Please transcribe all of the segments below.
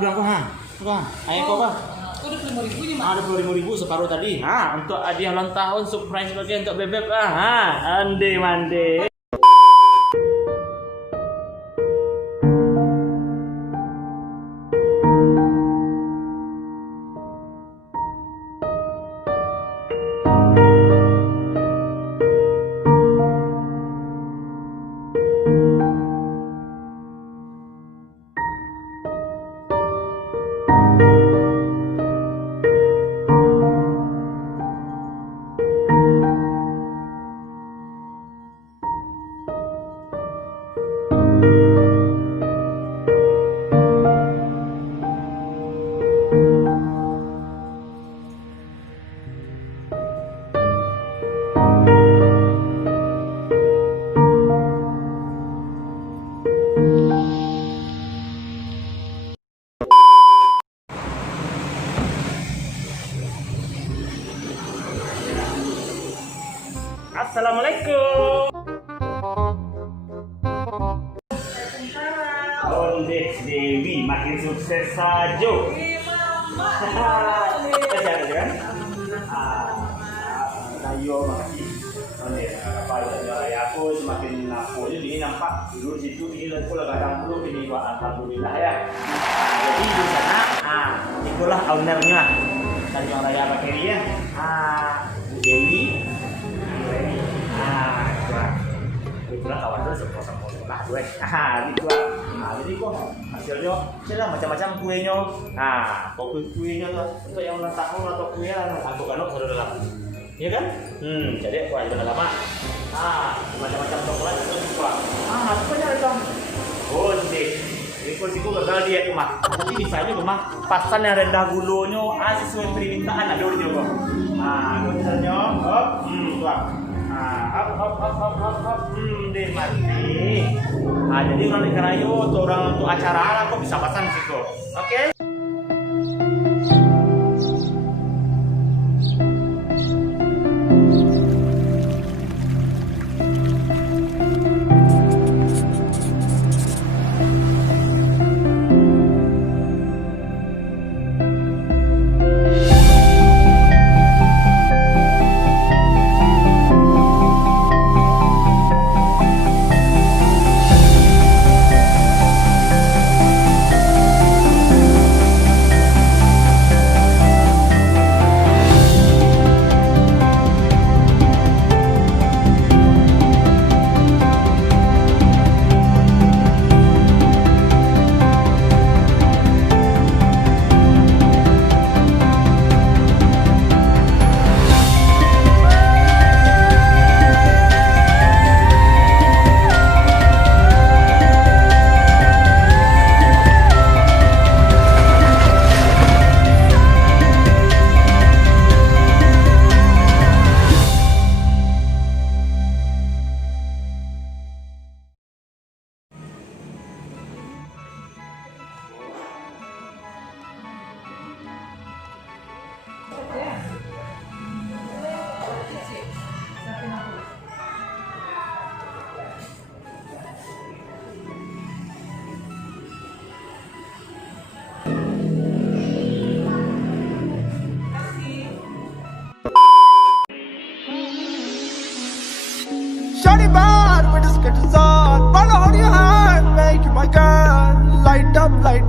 budak kok ha. Bukan. Ayo kok Pak. Udah 25.000 nya, Mas. Ada 25.000 separuh tadi. Untuk hadiah ulang tahun surprise lagi untuk bebek ande mande. Assalamualaikum. Onde Dewi makin sukses saja. Sehat kan? Ayo makasih. Onde apa ya aku semakin aku jadi nampak dulu situ ini pula kadang dulu ini alhamdulillah ya. Jadi di sana itulah ownernya Tanjung Raya Bakeri ya. Dewi. Itulah kawan tuh sepuluh lah gue. Gitu lah. Jadi kok hasilnya sila macam-macam kuenya. Kuenya tuh untuk yang ulang tahun atau kue aku kan sudah dalam. Iya kan? Jadi aku aja lama. Macam-macam coklat itu juga. Semuanya itu. Oh, sih. Risiko gagal diet rumah. Tapi bisanya rumah pasan yang rendah gulanya sesuai permintaan ada di juga. Misalnya, hop, deh mati. Jadi orang di Kerayu atau orang untuk acara lah kok bisa pasang di situ. Oke? Shawty bad with the sketches on. Follow on your hand, make you my girl. Light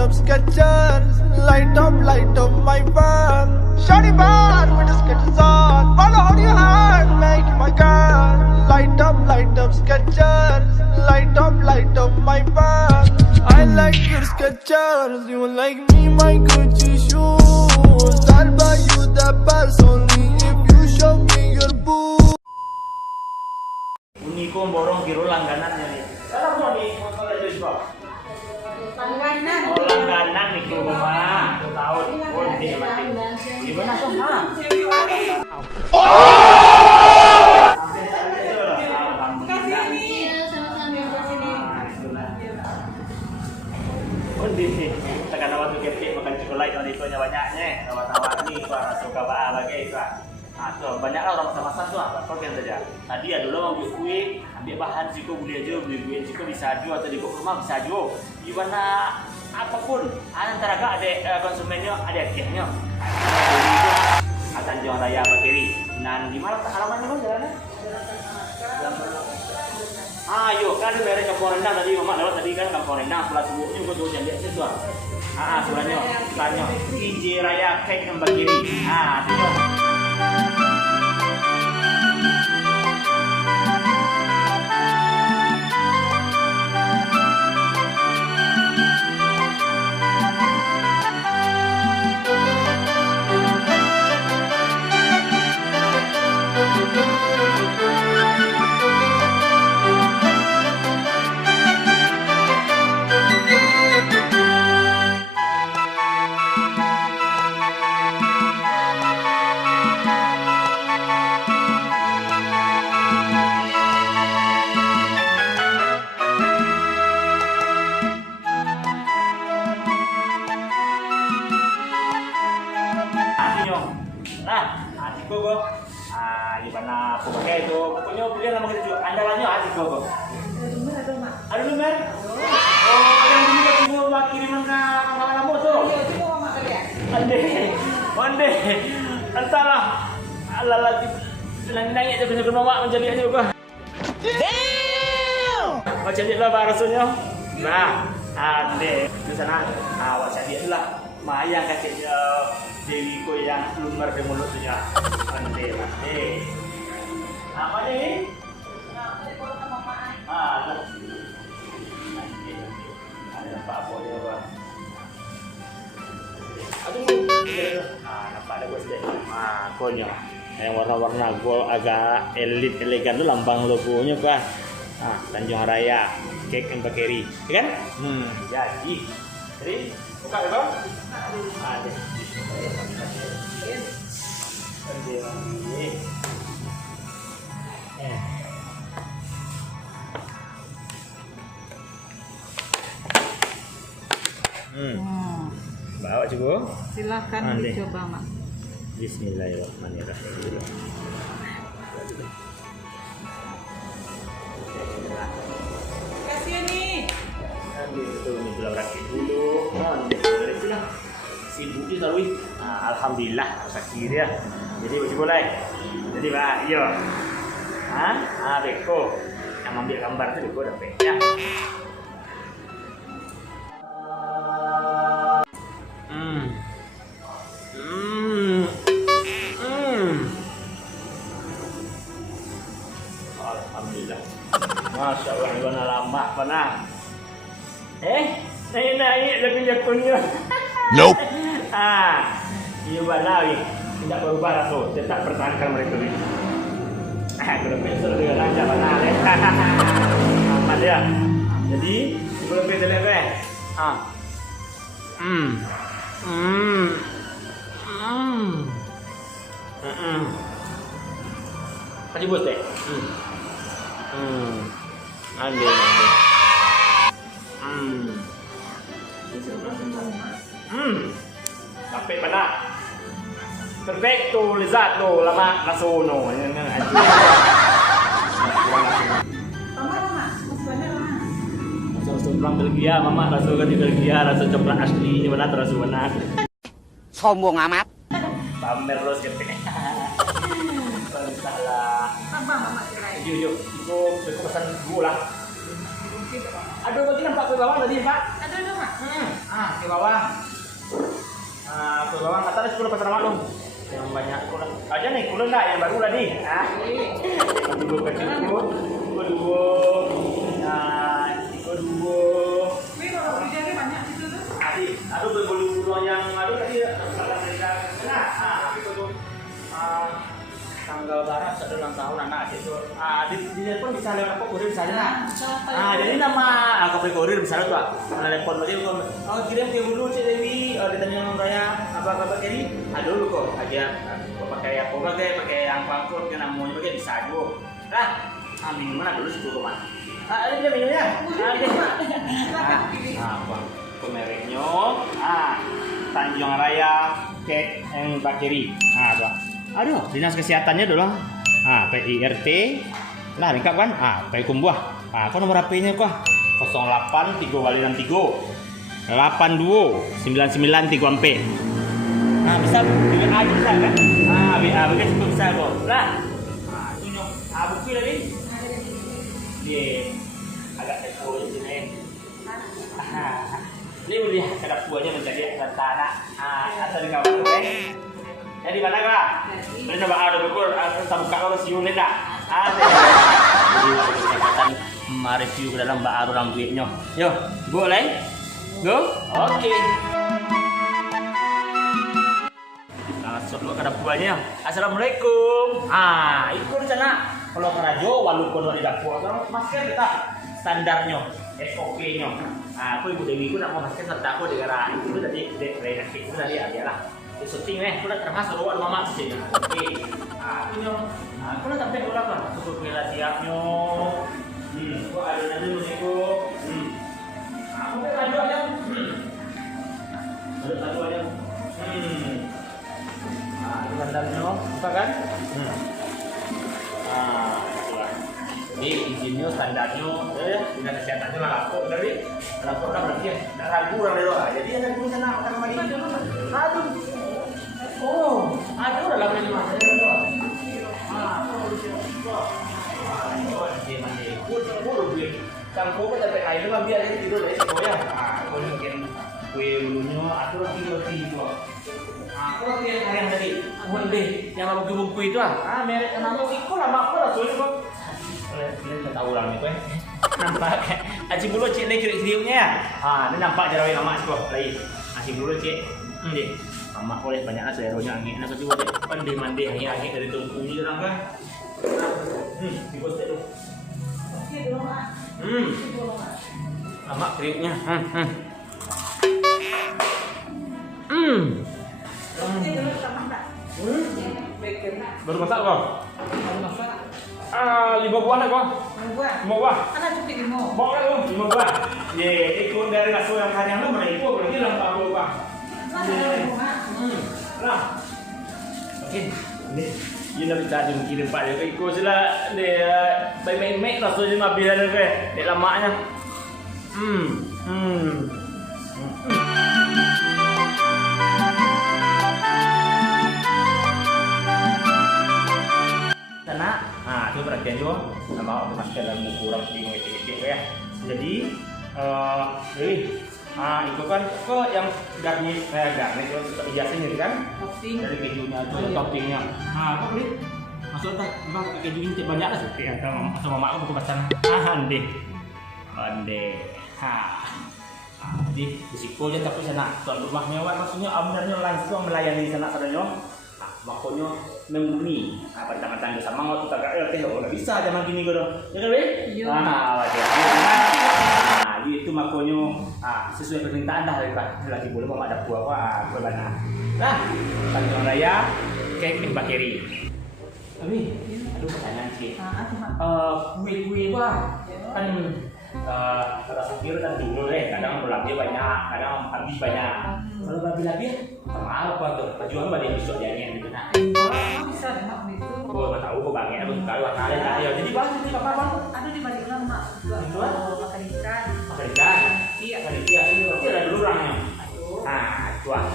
up sketchers. Light up my fan. Shawty bad with the sketches on. Follow on your hand, make you my girl. Light up sketchers. Light up my fan. I like your sketchers. You like me, my Gucci shoes. I'll buy you the purse only if you show me your boobs. Uniko borong kiro langganannya nih. Salah mau nih motor aja juga. Langganan. Oh langganan nih ke rumah. Aku tahu. Oh ini mati. Gimana tuh Kasih ini. Sama-sama yang sini. Oh di sini. Tekan waktu ketik makan coklat kalau itu banyaknya. Tawa-tawa nih para suka bahagia itu. Tuh banyaklah orang masak-masak tuh apa kan saja. Tadi ya dulu mau buat kue, ambil bahan siko boleh aja, beli kue siko bisa aja atau di rumah bisa aja. Gimana apapun antara kak ada konsumennya ada akhirnya Tanjung Raya Bakeri. Nah, di mana alamannya bang jalannya? Ayo, kan di daerah Kampung Rendang tadi mama lewat tadi kan Kampung Rendang sebelah subuhnya gua tuh jangan lihat situ. Sebenarnya tanya IJ Raya Cake and Bakeri. Situ. Gimana aku pakai itu pokoknya beliau nama kita juga andalannya adik kok ada lumer yang dulu cuma kiriman ke kamu tuh mande entahlah ala lagi nanya aja bisa mama menjadi aja gua macam dia lah rasanya nah ade di sana awak jadi lah Maya kasih Dewi ko yang lumer di mulutnya. Ande. Apa nih? Ada Pak Boy ya, aduh. Nampak ada bos deh. Konyol. Yang warna-warna gold agak elit elegan tuh lambang logonya, Pak. Tanjung Raya Cake and Bakeri. Ya kan? Jadi. Jadi buka ya, Bang? Ada. Bawa coba. Silahkan dicoba, Mak. Bismillahirrahmanirrahim. Kasih nih. Ambil betul nih gula rakit dulu. Dari sini sibuk di Tarwi. Alhamdulillah sakit ya. Jadi boleh. Jadi Pak, yo. Beko. Yang ambil gambar itu Beko dapat ya. Alhamdulillah. Masya Allah, gimana lama panah. Naik lebih jakunnya. Nope. Iya balawi. Tidak berubah rasa, tetap pertahankan mereka ini. Kalau besok dengan lancar panah. Aman ya. Jadi sebelum kita lihat Kasih bos deh. Ande. Sampai pada perfecto, lezat lama nasono. Rasa orang Belgia, mama rasa di Belgia, rasa coklat asli, mana terasa benar. Sombong amat. Pamer terus gitu. Salah. Tambah, Mama cerai. Yuk, itu pesan dulu lah. Aduh, berarti nampak ke bawah tadi, Pak? Aduh, Mak. Ke bawah. Ke bawah atas 10 pasar mak dong. Yang banyak kulen. Aja nih, kulen enggak yang baru tadi. Dua kecil dua. Wih, kalau beli jari banyak situ tuh. Aduh, berbulu yang aduh tadi kata mereka. Tanggal barat ada ulang tahun anak itu. Di telepon bisa lewat apa kurir bisa aja. Jadi nama aku kurir bisa lewat Pak. Telepon berarti kirim ke dulu Cik Dewi di Tanjung Raya apa Bakeri. Dulu kok aja pakai apa pakai yang pangkut ke namanya pakai bisa aja. Minuman dulu situ Pak. Ada dia minumnya. Apa? Mereknya Tanjung Raya Cake and Bakeri. Pak. Aduh, dinas kesehatannya dulu. PIRT. Nah, lengkap kan? PI Kumbuah. Kok nomor HP-nya kok? 08 3 walian 3 8299 ampere. Besar dengan air besar kan? Bekas cukup besar kok. Lah. Tunjuk. Buku lagi. Dia agak tekor je sini. Ni boleh kadang puanya menjadi tanah. Asal dengan apa eh? Jadi mana kah? Mana coba ada bekur kita buka kalau siun ni tak? Jadi kesempatan mereview ke dalam baru rambutnya. Yo, go lain. Go. Okey. Langsung ke dalam puanya. Assalamualaikum. Ikut sana. Kalau kerajo walaupun di dapur kalau masker tetap standarnya, SOP-nya. Aku ibu Dewi aku nak mau masker serta aku dengan itu tadi dek itu tadi lah. Di syuting aku dah termasuk ruang mama sih. Okey. Punya. Aku nak sampai ulang lah. Aku kira siapnya. Aku ada nanti meniko. Aku nak laju aja. Ada laju aja. Itu standarnya, buka kan? Jadi izinnya standarnya, dengan kesehatannya lah lapor dari lapor lah berarti ya, tak ragu orang dari luar. Jadi ada di sana makan lagi. Aduh, ada orang lama di mana? Mandi, buruk dia. Cangkok pun sampai air tu biar dia tidur dari sekolah. Kau ni mungkin kue bulunya, aku lagi tidur. Aku lagi yang tadi, deh, yang buku itu merek nama ikut lah, mak aku lah soalnya kok. Kita tahu orang ni nampak aci bulu cik ni kira-kiranya ni nampak jarawin lama sih kok lain aci bulu cik ni mak boleh banyaklah saya ronya angin nak cuba cik mandi angin dari tungku ni orang kan di bos tu okey dulu mak lama kriuknya baru masak kok baru masak 5 buah nak kau? 5 buah. Anak cukup 5. Bawa lah 5 buah. Ye, ikut dari nasi yang kanyang tu mana ikut lagi dalam 40 buah. Lah. Okey. Ni, you nak bicara jom kirim pak dia ikut jelah dia baik-baik lah so dia habis dah ke. Dek lamanya. Sana, itu perhatian juga sama masker dalam kurang sedikit ya. Jadi, itu kan ke yang garnish itu hiasannya kan? Topping dari kejunya itu toppingnya. Apa beli? Masuk tak? Bang keju ini banyak lah sih. Sama mak aku pasang. Ande. Jadi risiko je tapi sana tuan rumahnya maksudnya ownernya langsung melayani sana saudanya. Makanya membumi petang-petang sama ngau kita gak orang bisa zaman gini gitu ya kan weh itu makanya sesuai permintaan dah lagi boleh mau ada buah berbana lah Tanjung Raya cake bakeri aduh pertanyaan sih kue kan rasa kira kan dulu kadang lebih banyak kadang habis banyak kalau lebih sama apa tuh perjuangan pada besok jadinya gitu bisa deh mak itu. Gua tahu gua bangnya aku suka warnanya kan. Ya jadi bang ini apa bang? Ada di balik mak. Jual makan ikan. Iya. Oke ada dulu orangnya. Jual.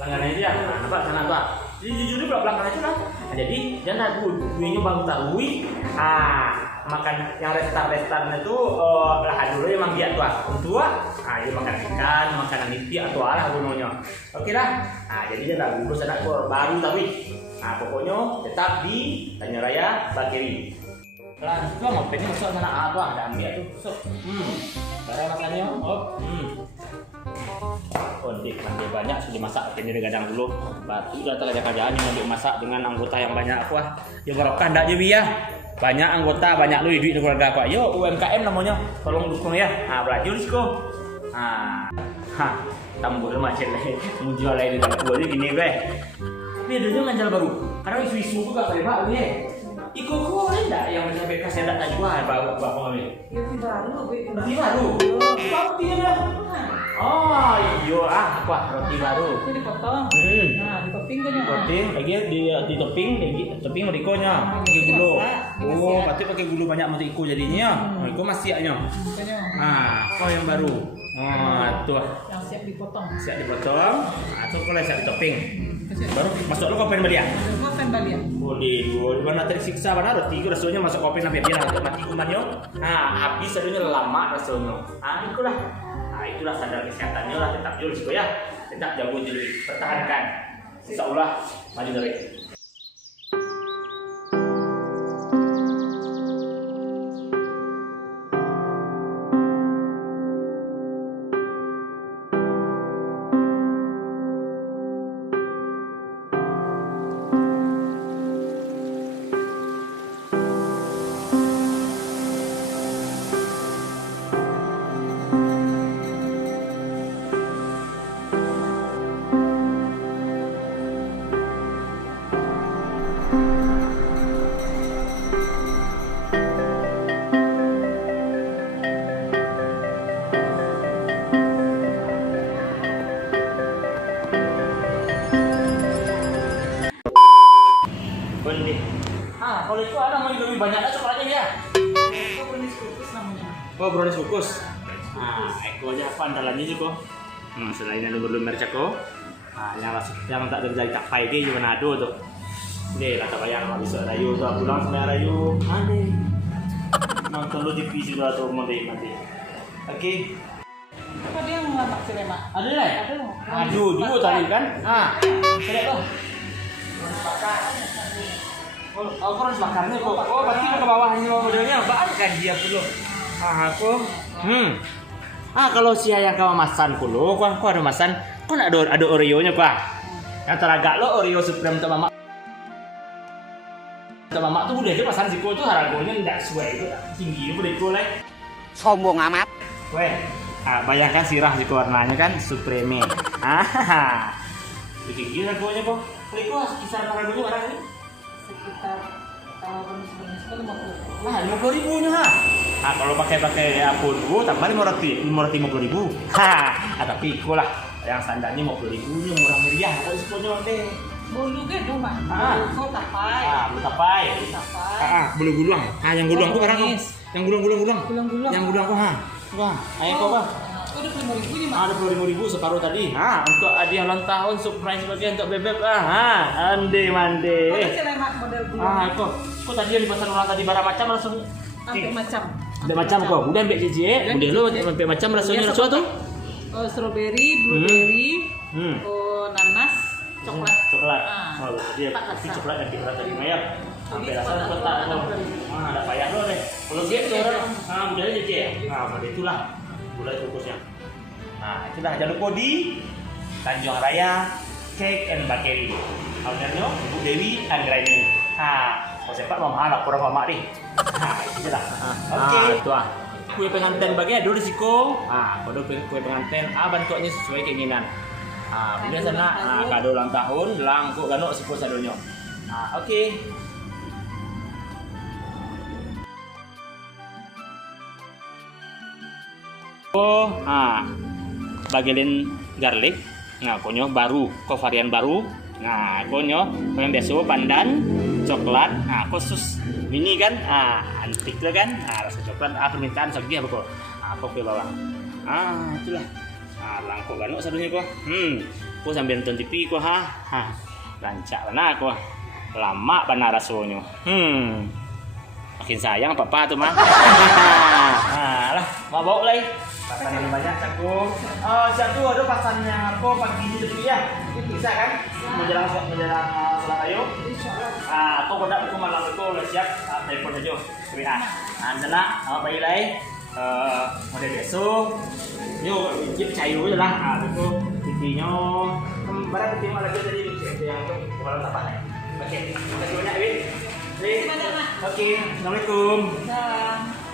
Langganannya dia. Nampak sana tuh. Jadi jujur ini belakang aja lah. Jadi jangan ragu, kuenya baru tahu. Makan yang restan itu lah dulu emang dia tuh. Untuk dia makan ikan, makanan niti atau ala gunanya. Oke lah. Jadi dia ragu terus ada baru tapi. Pokoknya tetap di Tanjung Raya Bakeri. Lah, itu ngopi masuk sana apa? Ada ambil tuh. Masuk. Cara makannya. Dik, mandi banyak sudah masak ini gadang dulu. Batu dah kerja-kerjaan yang untuk masak dengan anggota yang banyak aku ya barokah ndak je biar. Banyak anggota, banyak lu duit keluarga aku. Yo UMKM namanya. Tolong dukung ya. Belajar siko. Tambur macet lah. Mau jual lain dengan gua ni gini gue. Tapi ada juga nganjal baru. Karena isu-isu tu gak terima ni. Iko kau enggak yang macam bekas yang tak jual bapak kami. Ya si baru, Roti baru. Roti dah. Oh, iyo roti baru. Itu dipotong. Nah, ditopping kan ya. Topping lagi di topping topping merikonya pakai gula. Oh, berarti pakai gula banyak untuk iko jadinya. Iko masihnya. Bukannya. Ah, kau yang baru. Oh, tuh. Yang siap dipotong. Siap dipotong. Atau kalau siap di topping. Siap. Baru masuk lu kopi balik ya. Gua pen balik. Boleh, boleh. Mana tersiksa mana roti itu rasanya masuk kopi sampai dia untuk mati kumannya. Nah, habis rasanya lama rasanya. Ah, itulah. Nah, itulah sadar kesehatannya lah, tetap jual sih ya. Tetap jago dulu, pertahankan. Insyaallah maju dari. Boleh. Ah, kalau itu ada mau lebih banyak aja coklatnya dia. Itu brownies kukus namanya. Oh, brownies kukus. Nah, itu aja apa andalannya sih kok. Selain ada berlumer cako. Nah, yang tak terjadi tak pagi juga nado tuh. Deh, kata bayang kalau bisa rayu tuh pulang sama rayu. Aneh. Nonton lu TV juga tuh mati. Oke. Apa dia yang ngelamak si Lemak? Ada lah. Ada. Aduh, dulu tadi kan. Ah, lihat tuh. Oh, kurang bakarnya kok. Oh, berarti ke bawahnya modelnya banyak kan dia perlu. Ah, aku. Ah, kalau sia yang kau masan kulo, kau ada masan, kau ada Oreo-nya kau. Yang teragak lo Oreo Supreme untuk mama. Untuk mama tuh udah aja masan sih kau tuh harganya tidak sesuai itu tinggi itu deh kau lah. Sombong amat. Weh, bayangkan sirah sih warnanya kan Supreme. Ah, tinggi harganya kok. Beli kok kisaran harganya berapa sih? Sekitar brownies kan 50. Ah, 50.000 nya ha. Ah, kalau pakai apun tambah 550.000. Ha, tapi iko lah yang standarnya 50.000 nya murah meriah kok semuanya deh. Bolu ke dong, Mak. Ah. Kau tapai. Ah, belum tapai. Tapai. Bulu guluang. Ah, yang guluang tuh barang kok. Yang guluang. Guluang. Yang guluang kok ha. Wah, ayo kok, Bang. Udah 50.000 nih, Mak. Ah, 25.000 separuh tadi. Nah, untuk hadiah ulang tahun surprise bagi untuk bebek ande mande. Kau si Lemak model guluang. Ah, kok tadi yang dipesan orang tadi barang macam langsung Hampir macam. Hampir macam kok. Udah ambil cici. Udah lu hampir macam rasanya rasa tuh. Oh, strawberry, blueberry, oh nanas, coklat. Coklat. Ah. Oh, dia Empat kasih rasa. coklat dan kita tadi mayap. Hampir Ini rasa coklat kotak ada tuh. Ah, ada payah lo deh. Kalau dia tuh orang, budaya cici ya. Nah, pada itulah gulai fokusnya. Nah, itulah jalur kodi Tanjung Raya Cake and Bakery. Ownernya Ibu Dewi Anggraini. Kalau sempat mau anak kurang mama nih. Itu dah. Oke. Itu kue pengantin bagi dulu risiko. Pada kue pengantin, bentuknya sesuai keinginan. Kemudian sana kado ulang tahun, langkuk ganok sepuluh sadonya. Oke. Oh, bagelin garlic. Nah, konyo baru, kok varian baru. Nah, konyo yang biasa pandan, coklat. Nah, khusus mini kan. Antik lah kan. Rasa coklat. Permintaan segini apa kok? Kok ke bawah. Itulah. Langkuk ganok sadunya kok. Kok sambil nonton TV kok Lancak mana kok. Lama benar rasanya. Makin sayang papa tuh mah. Lah, mau bawa lagi. Pasan yang banyak cakup. Satu ada pasannya apa pagi ini dulu ya. Bisa kan? Menjelang sholat ayo. Aku kodak aku malam itu udah siap. Telepon aja. WA. Sana bayi lagi. Model besok. Yuk, chip cair aja lah. Itu TV-nya. Barang ketima lagi tadi yang itu kalau tak pakai. Oke, terima kasih banyak Win. Oke, assalamualaikum. Dah.